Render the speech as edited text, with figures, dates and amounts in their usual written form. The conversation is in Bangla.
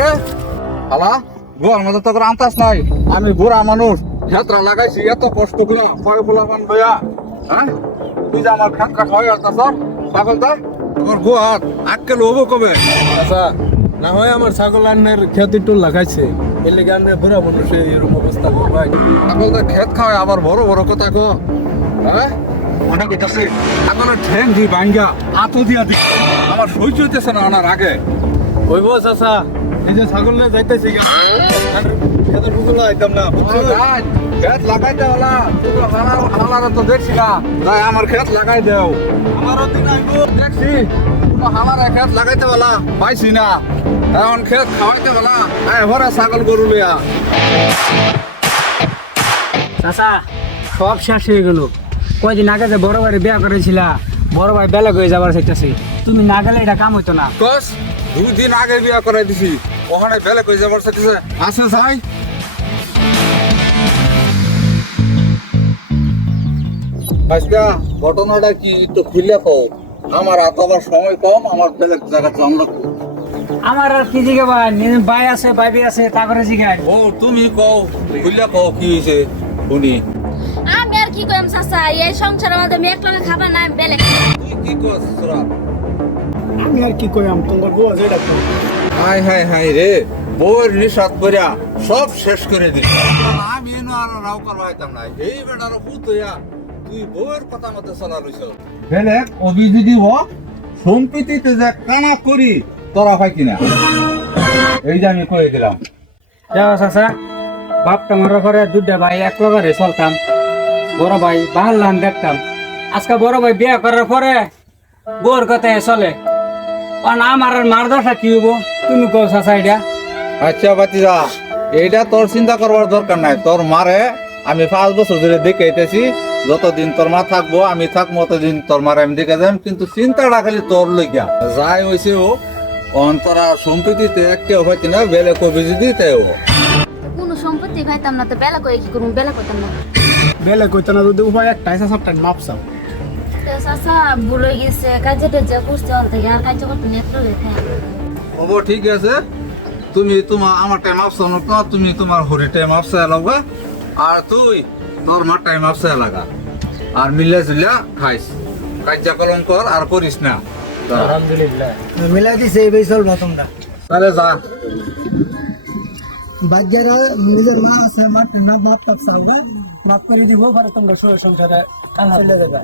রে হালা গোয়ার মধ্যে তো তোর আনতাস নাই। আমি বুড়া মানুষ, ক্ষেত্রা লাগাইছি এত কষ্ট করে কয় ফুলাফান বইয়া, হ্যাঁ তুই যে আমার ক্ষেত্রা খাওয়াই আসতাস পাগল দা। তোমার গোয়ার আক্কেল হবো কবে? আচ্ছা না হয় আমার ছাগল আন্নের খেতে একটু লাগাইছে এলে গানে বুড়া মানুষের এরকম অবস্থা ভাই। পাগল দা ক্ষেত খাওয়াই আবার বড় বড় কথা কো, হ্যাঁ ওটা কইতাছে এখন ঠ্যাং দি ভাঙ্গা আতো দিয়া দি আমার সহ্য হইতেছে না ওনার আগে। ওই বস আচ্ছা এই যে ছাগল নিয়ে যাইতেছি খেতে ঢুকলো একদম না বুঝছো? ক্ষেত লাগাইতে হলা তুই হালারা তো দেখছি না, তাই আমার ক্ষেত লাগাই দেও। আমারও দিন আইবো দেখছি হালারা ক্ষেত লাগাইতে হলা পাইছি না, এখন ক্ষেত খাওয়াইতে হলা ভরা ছাগল গরু লিয়া। চাচা সব শেষ হয়ে গেল। কয়দিন আগে যে বড় ভাইয়ের বিয়া করেছিলা, বড় ভাই বেলা হয়ে যাবার চাইতেছি, তুমি না গেলে এটা কাম হইতো না। কস 2 দিন আগে বিয়া করাই দিছি, ওখানে বেলে কই যাবার চাইতেছে আছে যাই। আজকা ঘটনাটা কি একটু খুলে কও, আমার এত আবার সময় কম, আমার বেলে জায়গা জান লাগবে। আমার আর কি জিগে ভাই, ভাই আছে ভাবি আছে তা করে জিগাই। ও তুমি কও, খুলে কও কি হয়েছে শুনি। আমি আর কি কইম চাচা, এই সংসারের মধ্যে আমি একলা খাবার না বেলে। তুই কি কস তোরা? আমি আর কি কইম তোমার বউ যেটা হাই হাই হাই রে, বউয়ের নিঃশ্বাস করিয়া সব শেষ করে দিল। আমি এনে আর রাও করবা হইতাম না, এই বেটার পুত হইয়া তুই বউয়ের কথা মতো চলা রইছ। বেলেগ অভিযোগী হ সম্প্রীতিতে যে কানা করি তোরা হয় কিনা, এই যে আমি কয়ে দিলাম। যাও চাচা, বাপটা মরার পরে দুটা ভাই এক লগারে চলতাম, বড় ভাই বাহার লান দেখতাম। আজকে বড় ভাই বিয়া করার পরে বউর কথায় চলে, কারণ আমার আর মার দশা কি হবো তুমি কও চাচা এটা। আচ্ছা বাতিজা, এইটা তোর চিন্তা করবার দরকার নাই। তোর মারে আমি 5 বছর ধরে দেখে আইতেছি, যতদিন তোর মা থাকবো আমি থাকবো ততদিন তোর মারে আমি দেখে যাম, কিন্তু চিন্তাটা খালি তোর লইয়া যাই হয়েছে ও অন্তরা সম্প্রীতিতে একটা হইতে না বেলে কবি যদি তাই কোনো সম্পত্তি খাইতাম না তো বেলা করে কি করুম, বেলা করতাম না। বেলে কইতে না যদি উপায় একটা আছে সবটা মাপসাম তো চাচা ভুলে গেছে, কাজে টেজে বুঝতে হল থেকে আর কাজ করতে নিয়ে একটু লেখা। হবো ঠিক আছে, তুমি তোমার আমার টাইম আপসাও না, তুমি তোমার হরি টাইম আপসায় লাগা, আর তুই তোর মার টাইম আপসায় লাগা, আর মিলে জুলিয়া খাইস, কাজা কলম কর আর করিস না। আলহামদুলিল্লাহ মিলাই দিছে এই বেই চলবা তোমরা তাহলে যা। বাগ্যারা নিজের মা আছে মাঠ না বাপ টাপ চাও মাফ করে দিব পরে তোমরা সংসারে চলে যাবে।